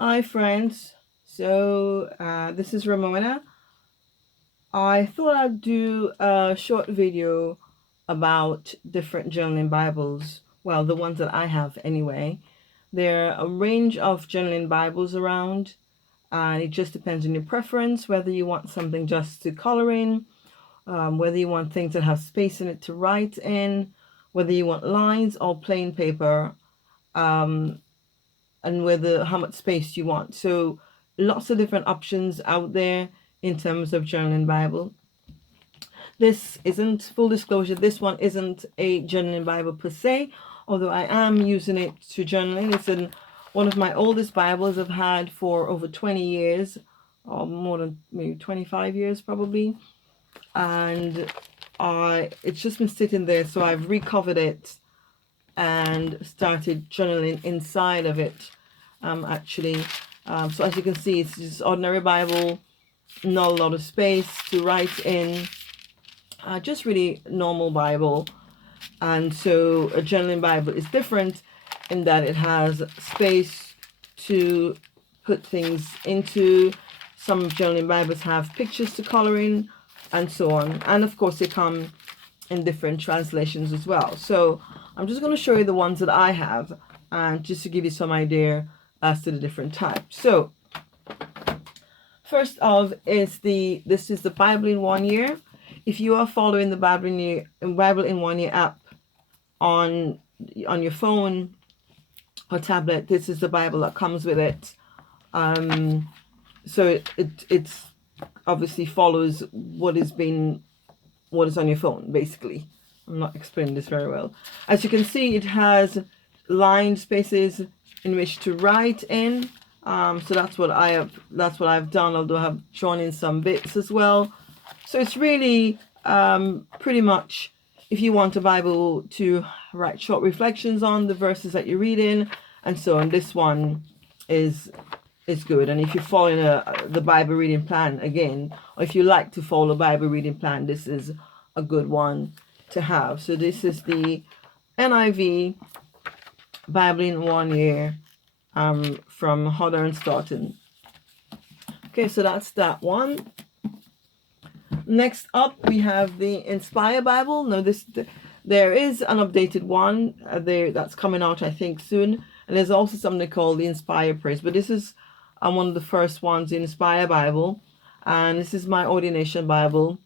Hi friends, this is Ramona. I thought I'd do a short video about different journaling Bibles. Well, the ones that I have anyway. There are a range of journaling Bibles around, and it just depends on your preference, whether you want something just to color in, whether you want things that have space in it to write in, whether you want lines or plain paper. Um, and whether how much space you want. So lots of different options out there in terms of journaling Bible. This isn't, full disclosure, this one isn't a journaling Bible per se, although I am using it to journaling. It's one of my oldest Bibles I've had for over 20 years, or more than maybe 25 years probably. And it's just been sitting there, so I've recovered it and started journaling inside of it. Actually, so as you can see, it's just ordinary Bible, not a lot of space to write in, just really normal Bible. And so a journaling Bible is different in that it has space to put things into. Some journaling Bibles have pictures to color in, and so on. And of course, they come in different translations as well. So I'm just going to show you the ones that I have, and just to give you some idea as to the different types. So first of is this is the Bible in 1 year. If you are following the Bible in 1 year app on your phone or tablet, this is the Bible that comes with it. So it's obviously follows what is on your phone, basically. I'm not explaining this very well. As you can see, it has lined spaces in which to write in. So that's what I've done, although I have drawn in some bits as well. So it's really pretty much, if you want a Bible to write short reflections on the verses that you're reading and so on, this one is good. And if you're following the Bible reading plan again, or if you like to follow a Bible reading plan, this is a good one to have. So this is the NIV Bible in 1 year from Hodder and Stoughton. Okay, so that's that one. Next up, we have the Inspire Bible. Now, there is an updated one that's coming out, I think, soon. And there's also something called the Inspire Praise. But this is one of the first ones, the Inspire Bible. And this is my ordination Bible.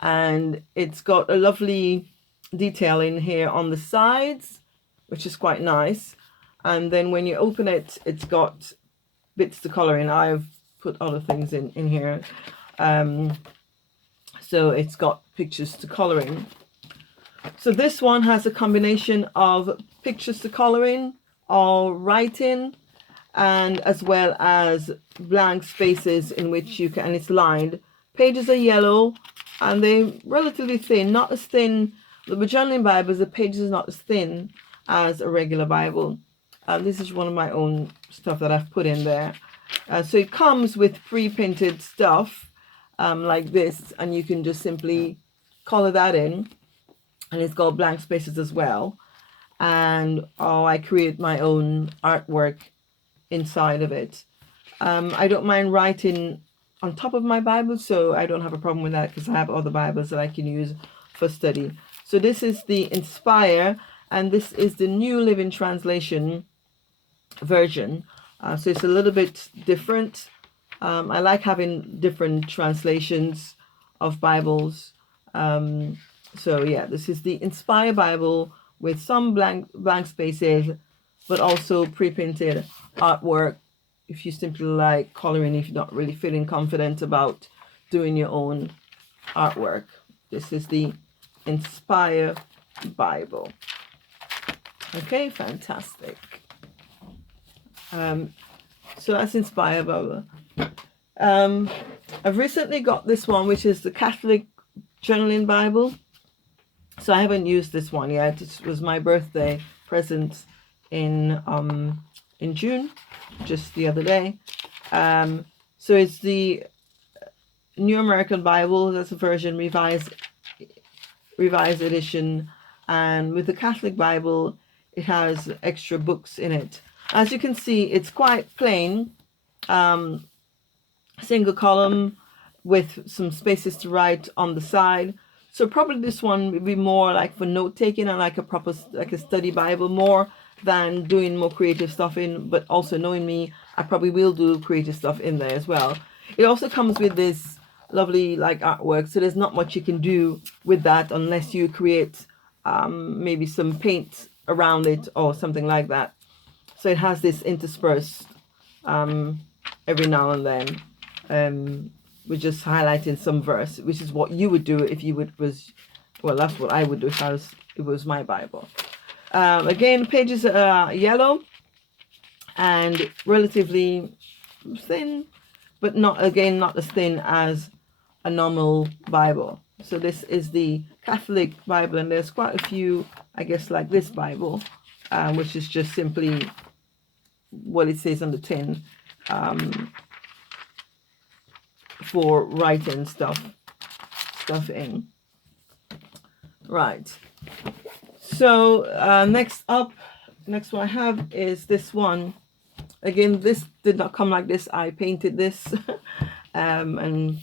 And it's got a lovely detailing here on the sides, which is quite nice. And then when you open it, it's got bits to color in. I've put other things in here. So it's got pictures to color in. So this one has a combination of pictures to color in or writing, and as well as blank spaces in which you can, and it's lined. Pages are yellow and they're relatively thin, not as thin. The journaling Bibles, the pages are not as thin as a regular Bible. This is one of my own stuff that I've put in there. So it comes with pre-printed stuff like this, and you can just simply color that in, and it's got blank spaces as well. And I create my own artwork inside of it. I don't mind writing on top of my Bible, so I don't have a problem with that because I have other Bibles that I can use for study. So this is the Inspire, and this is the New Living Translation version. So it's a little bit different. I like having different translations of Bibles. So yeah, this is the Inspire Bible with some blank spaces, but also pre-printed artwork if you simply like coloring, if you're not really feeling confident about doing your own artwork. This is the Inspire Bible. Okay, fantastic. So that's Inspire Bible. I've recently got this one, which is the Catholic Journaling Bible. So I haven't used this one yet. It was my birthday present in June, just the other day. So it's the New American Bible. That's a version revised edition. And with the Catholic Bible, it has extra books in it. As you can see, it's quite plain, single column with some spaces to write on the side. So probably this one would be more like for note taking and like a proper, like a study Bible, more than doing more creative stuff in. But also knowing me, I probably will do creative stuff in there as well. It also comes with this lovely like artwork, so there's not much you can do with that unless you create maybe some paint around it or something like that. So it has this interspersed every now and then. We're just highlighting some verse, which is what you would do if you well, that's what I would do if it was my Bible. Again, pages are yellow and relatively thin, but not as thin as a normal Bible. So this is the Catholic Bible, and there's quite a few, I guess, like this Bible, which is just simply what it says on the tin, for writing stuff in. Right. So next one I have is this one. Again, this did not come like this. I painted this and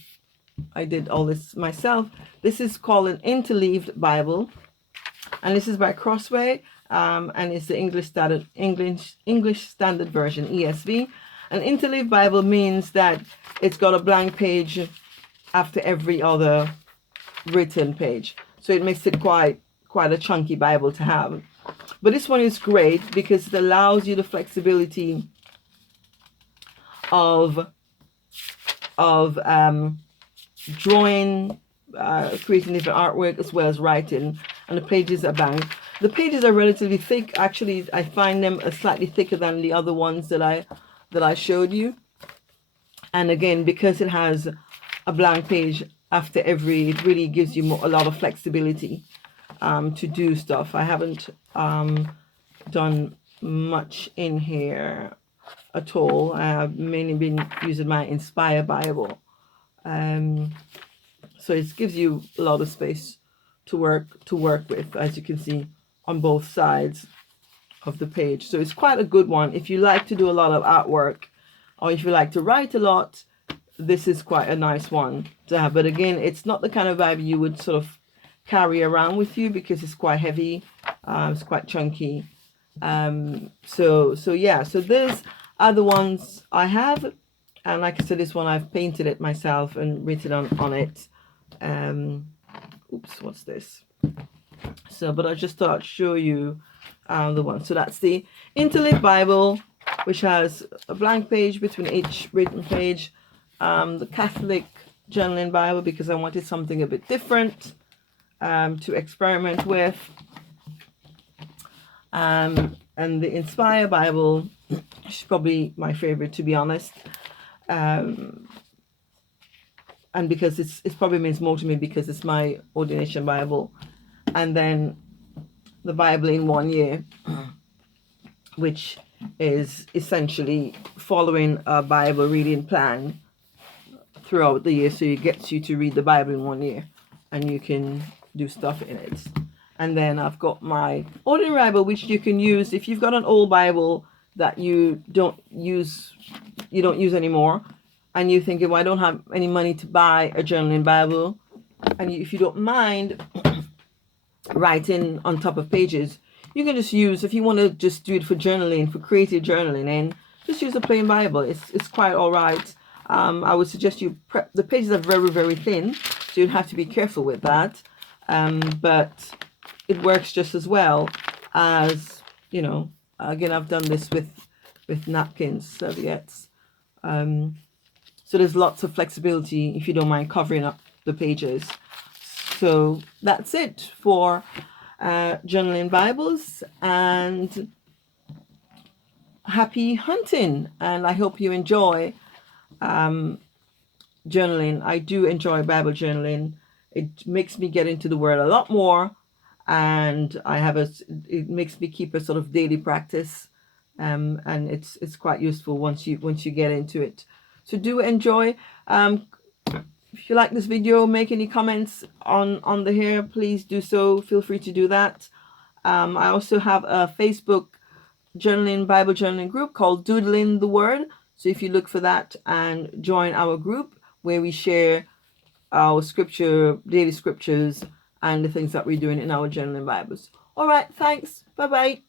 I did all this myself. This is called an Interleaved Bible, and this is by Crossway, and it's the English Standard Version, ESV. An Interleaved Bible means that it's got a blank page after every other written page, so it makes it quite a chunky Bible to have. But this one is great because it allows you the flexibility of drawing, creating different artwork as well as writing, and the pages are blank. The pages are relatively thick. Actually, I find them slightly thicker than the other ones that I showed you. And again, because it has a blank page after every, it really gives you a lot of flexibility to do stuff. I haven't done much in here at all. I have mainly been using my Inspire Bible. So it gives you a lot of space to work with, as you can see, on both sides of the page. So it's quite a good one if you like to do a lot of artwork, or if you like to write a lot. This is quite a nice one to have. But again, it's not the kind of Bible you would sort of carry around with you because it's quite heavy. It's quite chunky. So yeah, so these are the ones I have, and like I said, this one I've painted it myself and written on it. Oops, what's this? So, but I just thought I'd show you the one. So that's the Interleaved Bible, which has a blank page between each written page. The Catholic Journaling Bible, because I wanted something a bit different to experiment with. And the Inspire Bible is probably my favorite, to be honest. And because it probably means more to me because it's my ordination Bible. And then the Bible in 1 year, which is essentially following a Bible reading plan throughout the year. So it gets you to read the Bible in 1 year and you can do stuff in it. And then I've got my ordinary Bible, which you can use if you've got an old Bible that you don't use anymore, and you're thinking, well, I don't have any money to buy a journaling Bible, and if you don't mind writing on top of pages, you can just use, if you want to just do it for journaling, for creative journaling, and just use a plain Bible. It's quite all right. I would suggest you prep. The pages are very, very thin, so you'd have to be careful with that. But it works just as well as, again, I've done this with napkins, serviettes. So there's lots of flexibility if you don't mind covering up the pages. So that's it for journaling Bibles, and happy hunting. And I hope you enjoy journaling. I do enjoy Bible journaling. It makes me get into the Word a lot more, and it makes me keep a sort of daily practice, and it's quite useful once you get into it. So do enjoy. If you like this video, make any comments on the here, please do so. Feel free to do that. I also have a Facebook journaling, Bible journaling group called Doodling the Word. So if you look for that and join our group where we share our daily scriptures, and the things that we're doing in our journaling Bibles. All right, thanks. Bye bye.